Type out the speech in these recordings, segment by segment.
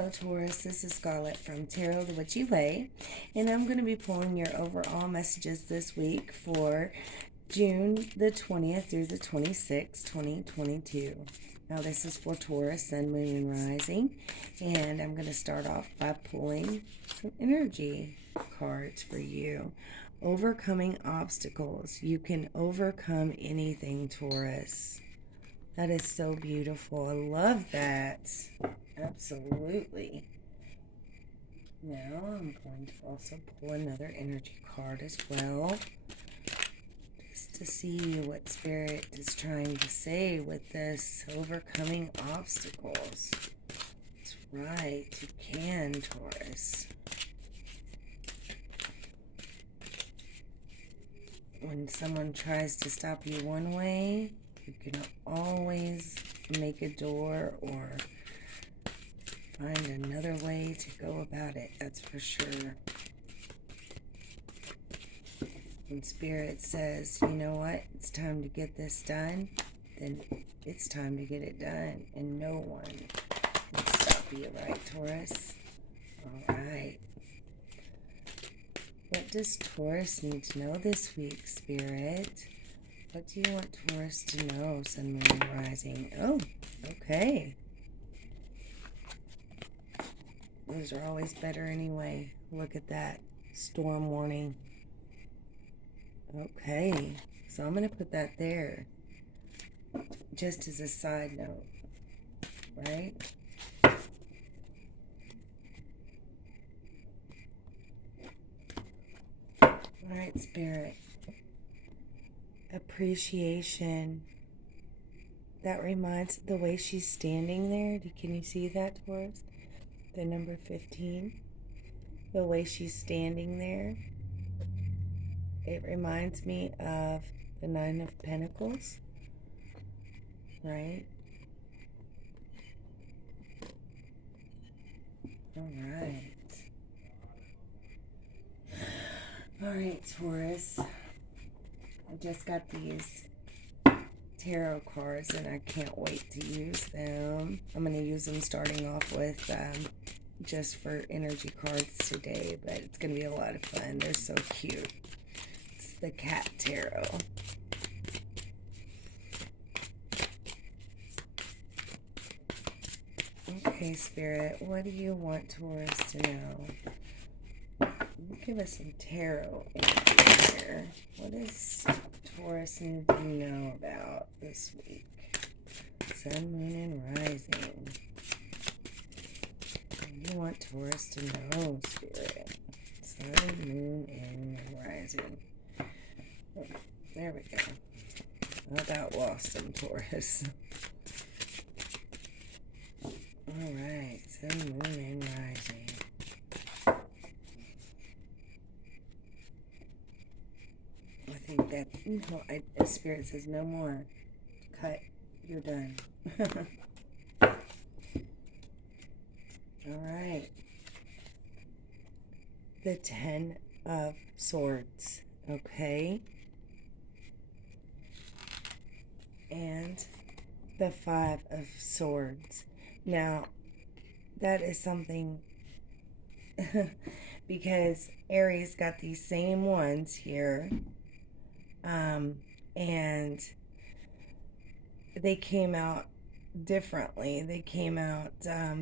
Hello Taurus, this is Scarlett from Tarot the Witchy Way, and I'm going to be pulling your overall messages this week for June the 20th through the 26th, 2022. Now this is for Taurus, Sun, Moon, and Rising, and I'm going to start off by pulling some energy cards for you. Overcoming obstacles. You can overcome anything, Taurus. That is so beautiful. I love that. Absolutely. Now I'm going to also pull another energy card as well, just to see what Spirit is trying to say with this overcoming obstacles. That's right, you can, Taurus. When someone tries to stop you one way, you can always make a door or find another way to go about it, that's for sure. When Spirit says, you know what, it's time to get this done, then it's time to get it done, and no one can stop you, right, Taurus? All right. What does Taurus need to know this week, Spirit? What do you want Taurus to know, Sun, Moon, and Rising? Oh, okay. Those are always better anyway. Look at that. Storm warning. Okay. So I'm going to put that there. Just as a side note. Right? Alright, Spirit. Appreciation. That reminds the way she's standing there. Can you see that, Taurus? The number 15. The way she's standing there. It reminds me of the 9 of Pentacles. Right? Alright. Alright, Taurus. I just got these tarot cards and I can't wait to use them. I'm going to use them starting off with just for energy cards today, but it's going to be a lot of fun. They're so cute. It's the Cat Tarot. Okay, Spirit, what do you want Taurus to know? Give us some tarot energy here. What does Taurus need to know about this week? Sun, Moon, and Rising. What do you want Taurus to know, Spirit? Sun, Moon, and Rising. Oh, there we go. I about lost them, Taurus. Alright, Sun, Moon, and Rising. I think that Spirit says no more. Cut. You're done. Alright. The 10 of Swords. Okay. And the 5 of Swords. Now, that is something because Aries got these same ones here. And they came out differently. They came out,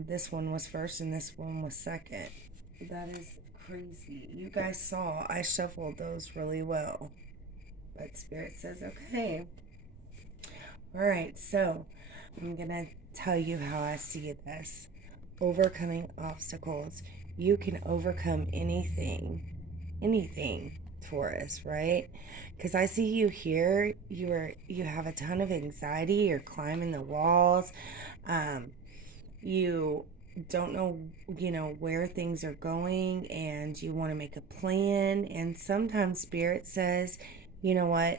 this one was first and this one was second. That is crazy. You guys saw I shuffled those really well. But Spirit says, okay. Alright, so I'm going to tell you how I see this. Overcoming obstacles. You can overcome anything. Anything, Taurus, right? Because I see you here. You have a ton of anxiety. You're climbing the walls. You don't know, where things are going, and you want to make a plan. And sometimes Spirit says, you know what?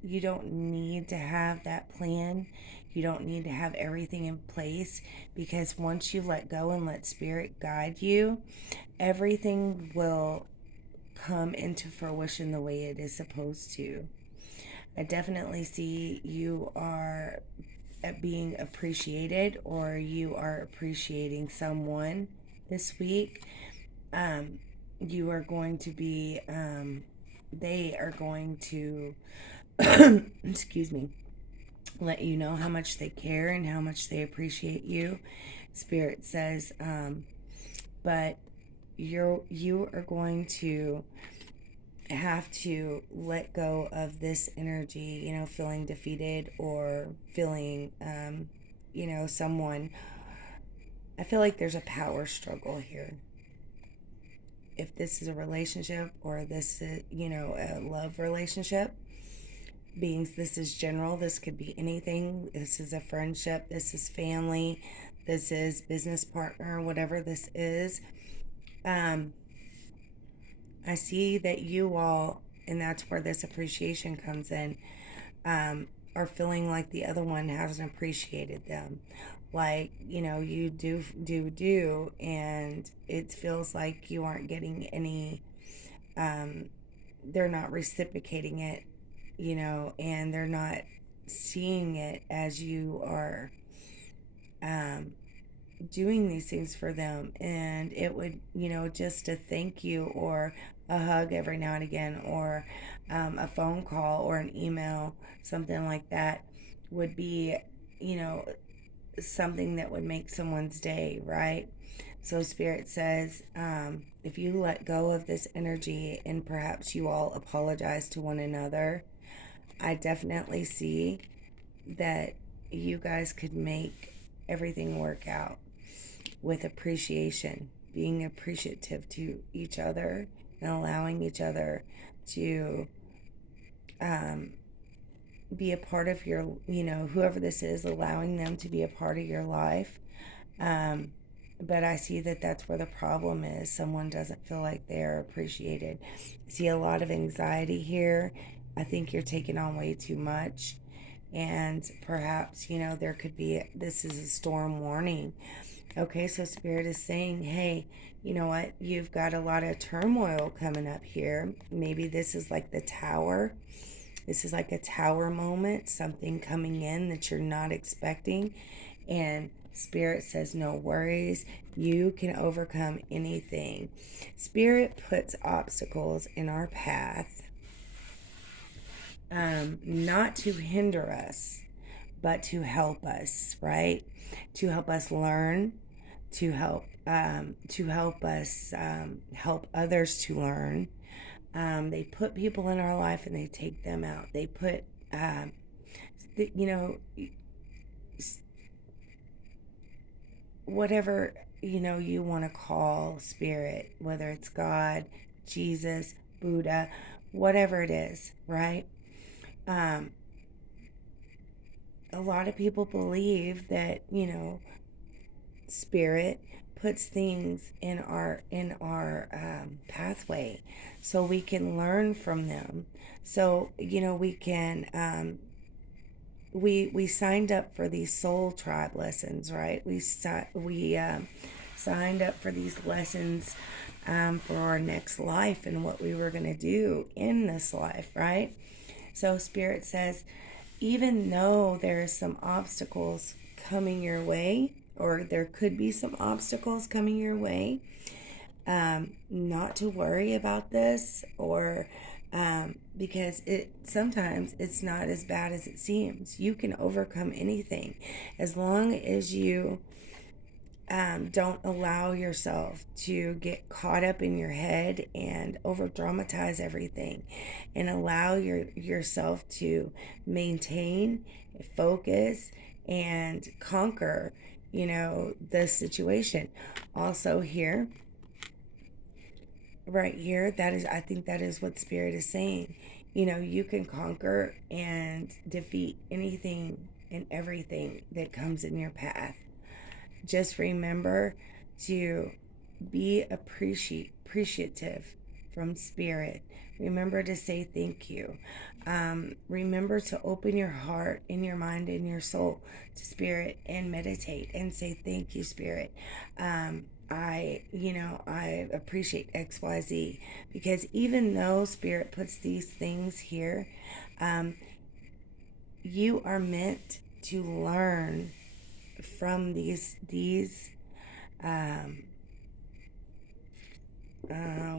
You don't need to have that plan. You don't need to have everything in place, because once you let go and let Spirit guide you, everything will come into fruition the way it is supposed to. I definitely see you are being appreciated, or you are appreciating someone this week. You are going to be, they are going to, excuse me, let you know how much they care and how much they appreciate you. Spirit says, but you are going to have to let go of this energy, feeling defeated or feeling, someone. I feel like there's a power struggle here. If this is a relationship or this is, a love relationship, this is general. This could be anything. This is a friendship. This is family. This is business partner, whatever this is. I see that you all, and that's where this appreciation comes in, are feeling like the other one hasn't appreciated them. Like, you do, and it feels like you aren't getting any, they're not reciprocating it, and they're not seeing it as you are doing these things for them. And it would, just a thank you or a hug every now and again, or a phone call or an email, something like that would be, something that would make someone's day, right? So Spirit says, if you let go of this energy and perhaps you all apologize to one another, I definitely see that you guys could make everything work out with appreciation, being appreciative to each other and allowing each other to be a part of your, whoever this is, allowing them to be a part of your life. But I see that that's where the problem is. Someone doesn't feel like they're appreciated. I see a lot of anxiety here. I think you're taking on way too much. And perhaps, there could be, this is a storm warning. Okay, so Spirit is saying, hey, you know what? You've got a lot of turmoil coming up here. Maybe this is like the tower. This is like a tower moment, something coming in that you're not expecting. And Spirit says, no worries. You can overcome anything. Spirit puts obstacles in our path, not to hinder us, but to help us, right? To help us learn, to help us help others to learn. They put people in our life and they take them out. They put, whatever, you want to call Spirit, whether it's God, Jesus, Buddha, whatever it is, right? A lot of people believe that, Spirit puts things in our pathway so we can learn from them. So we can we signed up for these soul tribe lessons, right? We signed up for these lessons for our next life and what we were going to do in this life, right? So Spirit says, even though there are some obstacles coming your way, or there could be some obstacles coming your way, not to worry about this, or because sometimes it's not as bad as it seems. You can overcome anything as long as you don't allow yourself to get caught up in your head and over dramatize everything, and allow yourself to maintain, focus, and conquer, the situation. Also here, right here, I think that is what Spirit is saying. You can conquer and defeat anything and everything that comes in your path. Just remember to be appreciative from Spirit. Remember to say thank you. Remember to open your heart and your mind and your soul to Spirit and meditate and say thank you, Spirit. I appreciate XYZ, because even though Spirit puts these things here, you are meant to learn from these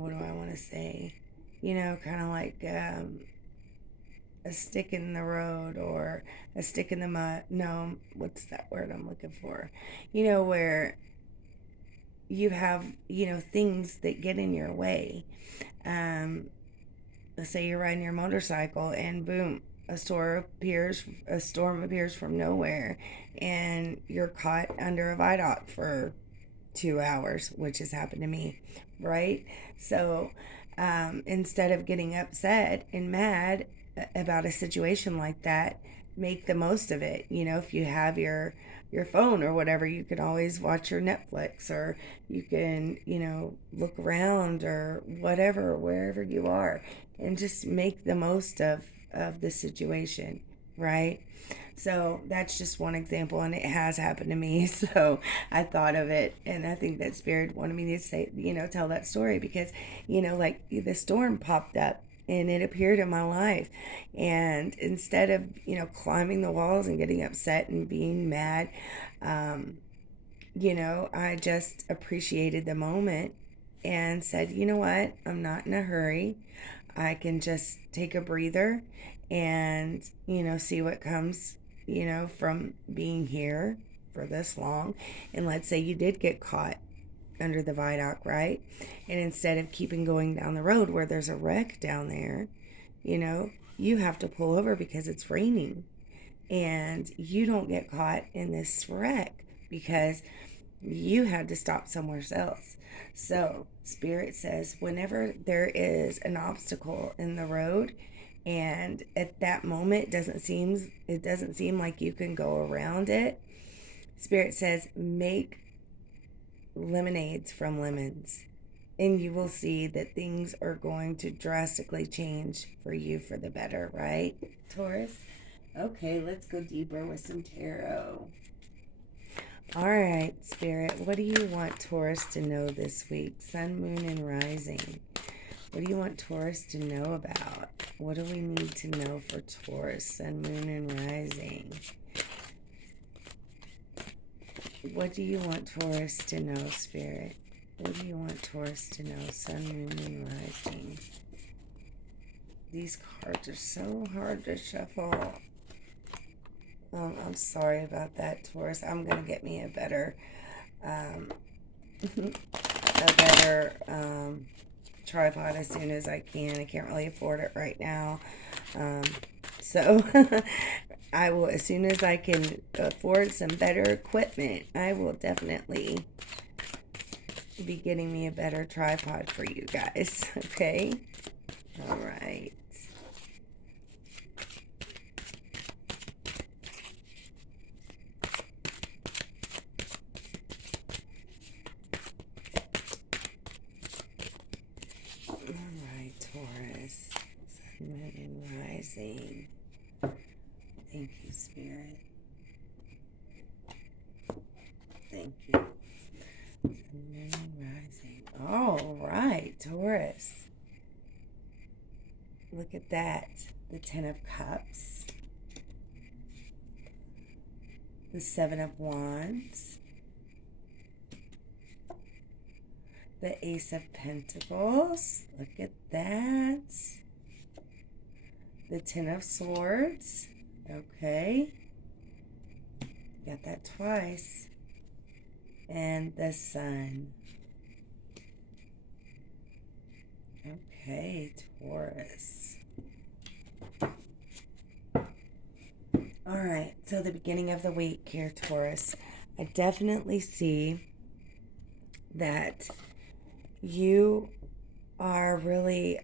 what do I want to say? Kind of like a stick in the road or a stick in the mud. No, what's that word I'm looking for? Where you have, things that get in your way. Um, let's say you're riding your motorcycle and boom, a storm appears from nowhere, and you're caught under a viaduct for 2 hours, which has happened to me, right? So instead of getting upset and mad about a situation like that, make the most of it. If you have your phone or whatever, you can always watch your Netflix, or you can, look around or whatever, wherever you are, and just make the most of the situation, right? So that's just one example, and it has happened to me. So I thought of it, and I think that Spirit wanted me to say, tell that story because, like the storm popped up and it appeared in my life. And instead of, climbing the walls and getting upset and being mad, um, I just appreciated the moment and said, you know what? I'm not in a hurry. I can just take a breather and, see what comes, from being here for this long. And let's say you did get caught under the viaduct, right? And instead of keeping going down the road where there's a wreck down there, you have to pull over because it's raining. And you don't get caught in this wreck because you had to stop somewhere else. So Spirit says whenever there is an obstacle in the road, and at that moment it doesn't seem like you can go around it, Spirit says make lemonades from lemons, and you will see that things are going to drastically change for you for the better, right, Taurus? Okay, let's go deeper with some tarot. All right, Spirit, what do you want Taurus to know this week? Sun, moon, and rising. What do you want Taurus to know about? What do we need to know for Taurus, sun, moon, and rising? What do you want Taurus to know, Spirit? What do you want Taurus to know, sun, moon, and rising? These cards are so hard to shuffle. I'm sorry about that, Taurus. I'm going to get me a better tripod as soon as I can. I can't really afford it right now. So I will, as soon as I can afford some better equipment, I will definitely be getting me a better tripod for you guys. Okay? All right. Taurus, sun, moon, and rising. Thank you, Spirit. Thank you. Sun, moon, and rising. All right, Taurus. Look at that. The Ten of Cups. The Seven of Wands. The Ace of Pentacles. Look at that. The Ten of Swords. Okay. Got that twice. And the Sun. Okay, Taurus. All right, so the beginning of the week here, Taurus. I definitely see that you are really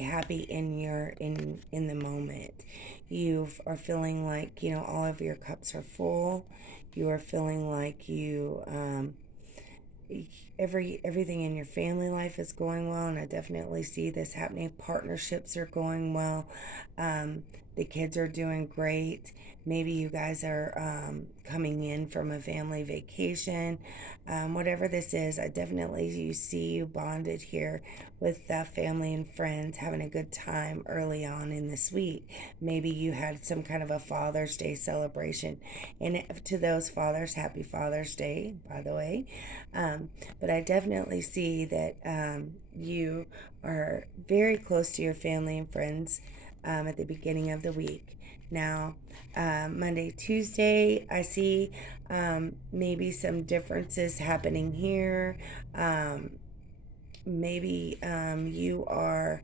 happy in the moment. You are feeling like all of your cups are full. You are feeling like everything in your family life is going well, and I definitely see this happening. Partnerships are going well. The kids are doing great. Maybe you guys are coming in from a family vacation. Whatever this is, I definitely you see you bonded here with family and friends, having a good time early on in this week. Maybe you had some kind of a Father's Day celebration. And to those fathers, happy Father's Day, by the way. Um, but I definitely see that you are very close to your family and friends at the beginning of the week. Now, Monday, Tuesday, I see maybe some differences happening here. Um, maybe you are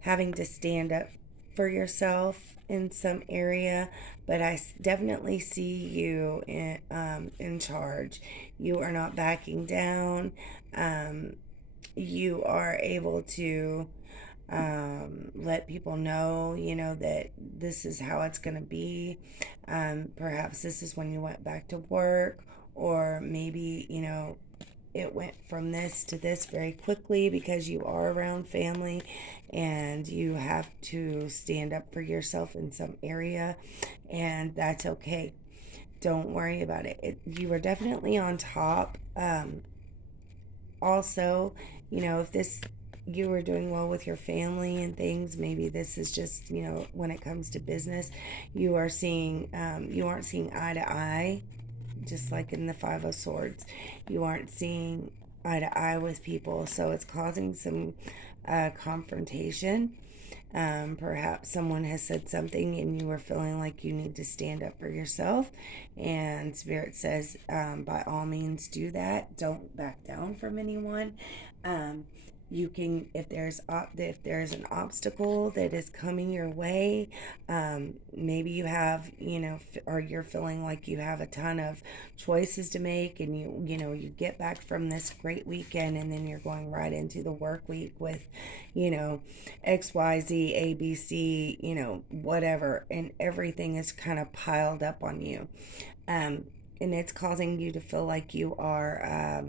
having to stand up for yourself in some area, but I definitely see you in charge. You are not backing down. Um, you are able to let people know, that this is how it's going to be. Perhaps this is when you went back to work, or maybe, it went from this to this very quickly because you are around family and you have to stand up for yourself in some area, and that's okay. Don't worry about you are definitely on top. Also, if this you were doing well with your family and things, maybe this is just, when it comes to business, you aren't seeing eye to eye, just like in the Five of Swords. You aren't seeing eye to eye with people, so it's causing some confrontation. Perhaps someone has said something and you are feeling like you need to stand up for yourself. And Spirit says, by all means, do that. Don't back down from anyone. Um, you can, if there's an obstacle that is coming your way, maybe you have, or you're feeling like you have a ton of choices to make, and you get back from this great weekend, and then you're going right into the work week with, XYZ, ABC, whatever, and everything is kind of piled up on you. And it's causing you to feel like you are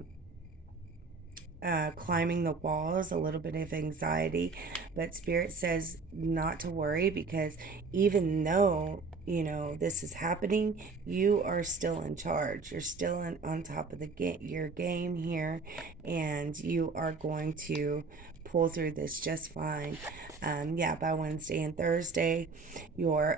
climbing the walls, a little bit of anxiety. But Spirit says not to worry, because even though, this is happening, you are still in charge. You're still on top of your game here, and you are going to pull through this just fine. Yeah, by Wednesday and Thursday, you're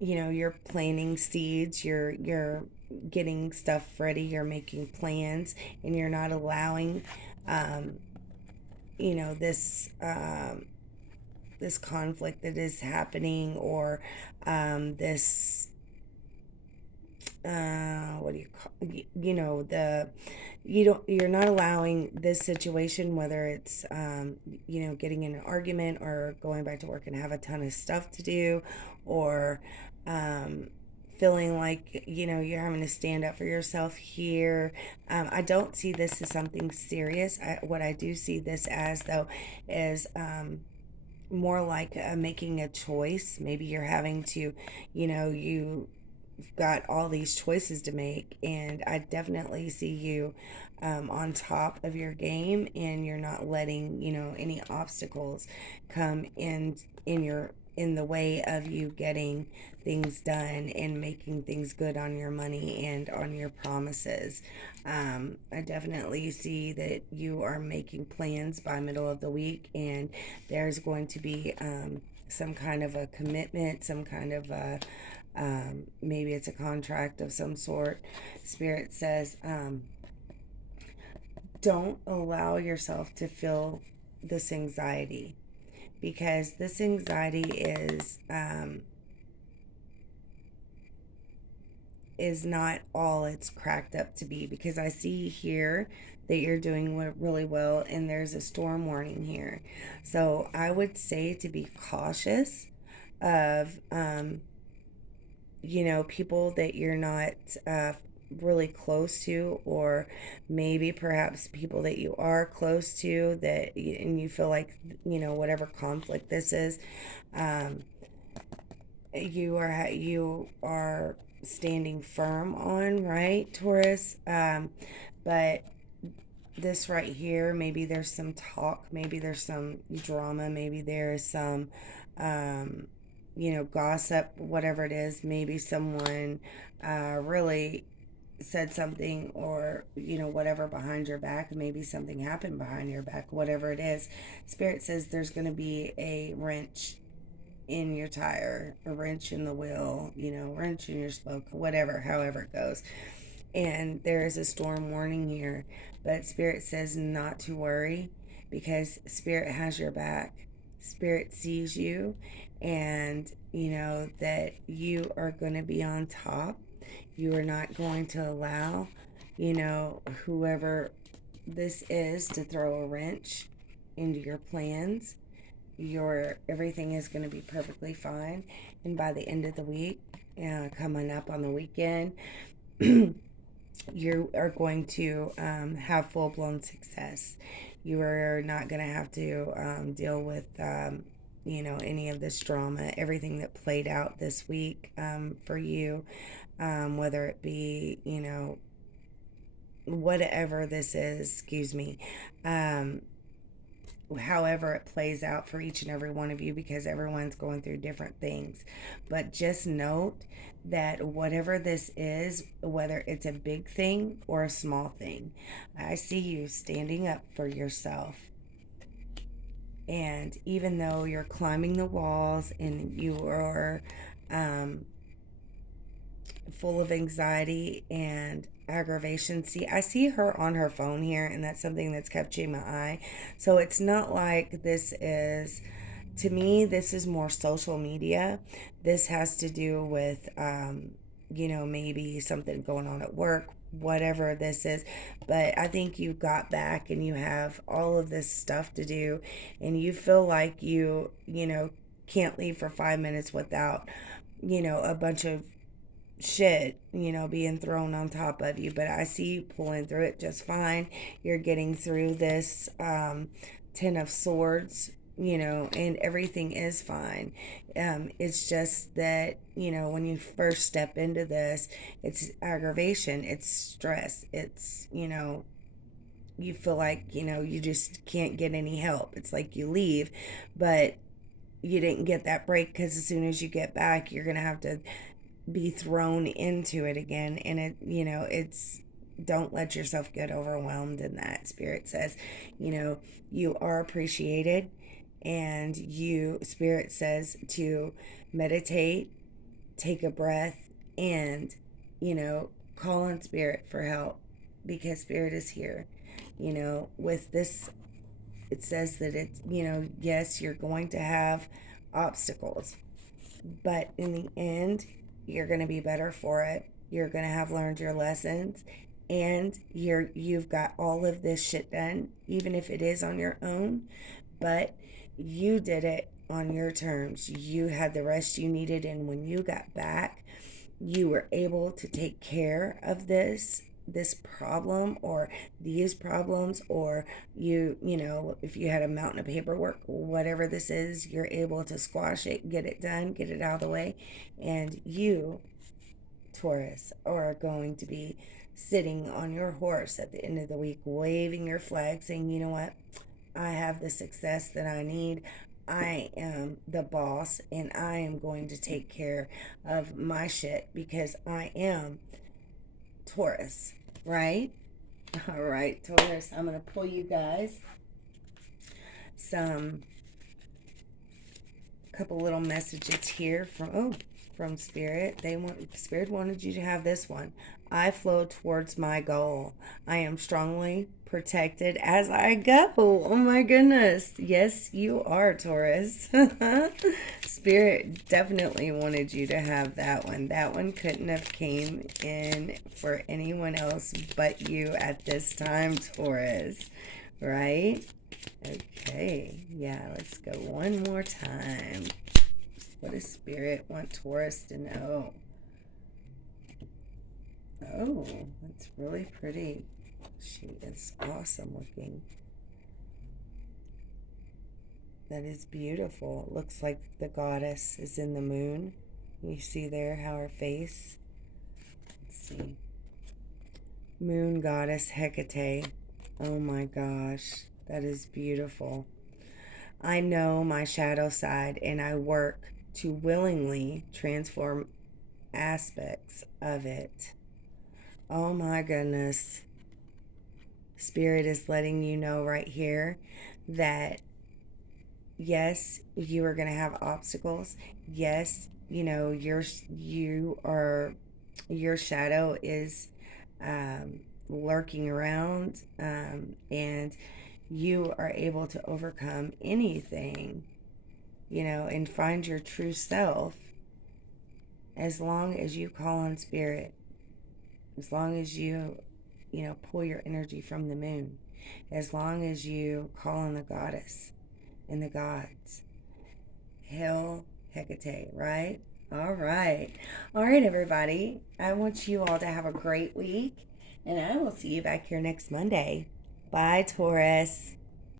you're planting seeds, you're getting stuff ready, you're making plans, and you're not allowing um, this conflict that is happening, or this what do you call, the you're not allowing this situation, whether it's getting in an argument, or going back to work and have a ton of stuff to do, or um, feeling like you're having to stand up for yourself here. I don't see this as something serious. What I do see this as, though, is more like making a choice. Maybe you're having to, you've got all these choices to make, and I definitely see you on top of your game, and you're not letting any obstacles come in the way of you getting things done and making things good on your money and on your promises. I definitely see that you are making plans by middle of the week, and there's going to be some kind of a commitment, some kind of a maybe it's a contract of some sort. Spirit says, don't allow yourself to feel this anxiety, because this anxiety is not all it's cracked up to be, because I see here that you're doing really well, and there's a storm warning here. So I would say to be cautious of people that you're not really close to, or maybe perhaps people that you are close to, and you feel like, whatever conflict this is, um, you are standing firm on, right, Taurus? But this right here, maybe there's some talk, maybe there's some drama, maybe there's some gossip, whatever it is. Maybe someone really said something, or whatever, behind your back. Maybe something happened behind your back, whatever it is. Spirit says there's going to be a wrench in your tire, a wrench in the wheel, wrench in your spoke, whatever, however it goes. And there is a storm warning here, but Spirit says not to worry, because Spirit has your back. Spirit sees you, and that you are going to be on top. You are not going to allow, whoever this is to throw a wrench into your plans. Your everything is going to be perfectly fine, and by the end of the week, coming up on the weekend, you are going to have full-blown success. You are not going to have to deal with any of this drama, everything that played out this week for you, whether it be whatever this is, excuse me, however it plays out for each and every one of you, because everyone's going through different things. But just note that whatever this is, whether it's a big thing or a small thing, I see you standing up for yourself. And even though you're climbing the walls and you are full of anxiety and aggravation. See, I see her on her phone here, and that's something that's catching my eye. So it's not like this is, to me, this is more social media. This has to do with, maybe something going on at work, whatever this is. But I think you got back and you have all of this stuff to do, and you feel like can't leave for 5 minutes without, a bunch of shit, being thrown on top of you. But I see you pulling through it just fine. You're getting through this Ten of Swords, and everything is fine. It's just that, when you first step into this, it's aggravation, it's stress, it's, you feel like, you just can't get any help. It's like you leave, but you didn't get that break, because as soon as you get back, you're going to have to be thrown into it again. And it's, don't let yourself get overwhelmed in that. Spirit says, you are appreciated, and Spirit says to meditate, take a breath, and, call on Spirit for help, because Spirit is here. With this, it says that it's, yes, you're going to have obstacles, but in the end, you're going to be better for it. You're going to have learned your lessons, and you've got all of this shit done, even if it is on your own, but you did it on your terms. You had the rest you needed, and when you got back, you were able to take care of this problem, or these problems, or if you had a mountain of paperwork, whatever this is, you're able to squash it, get it done, get it out of the way. And you, Taurus, are going to be sitting on your horse at the end of the week, waving your flag, saying, you know what, I have the success that I need. I am the boss, and I am going to take care of my shit, because I am Taurus, right? All right, Taurus, I'm going to pull you guys a couple little messages here from Spirit. Spirit wanted you to have this one. I flow towards my goal. I am strongly protected as I go. Oh my goodness. Yes, you are, Taurus. Spirit definitely wanted you to have that one. That one couldn't have came in for anyone else but you at this time, Taurus. Right? Okay. Yeah, let's go one more time. What does Spirit want Taurus to know? Oh, that's really pretty. She is awesome looking. That is beautiful. It looks like the goddess is in the moon. You see there how her face. Let's see. Moon goddess Hecate. Oh my gosh. That is beautiful. I know my shadow side, and I work to willingly transform aspects of it. Oh my goodness. Spirit is letting you know right here that yes, you are going to have obstacles. Yes, your shadow is lurking around, and you are able to overcome anything, and find your true self as long as you call on spirit, as long as you pull your energy from the moon, as long as you call on the goddess and the gods. Hell, Hecate, right? All right. All right, everybody. I want you all to have a great week, and I will see you back here next Monday. Bye, Taurus.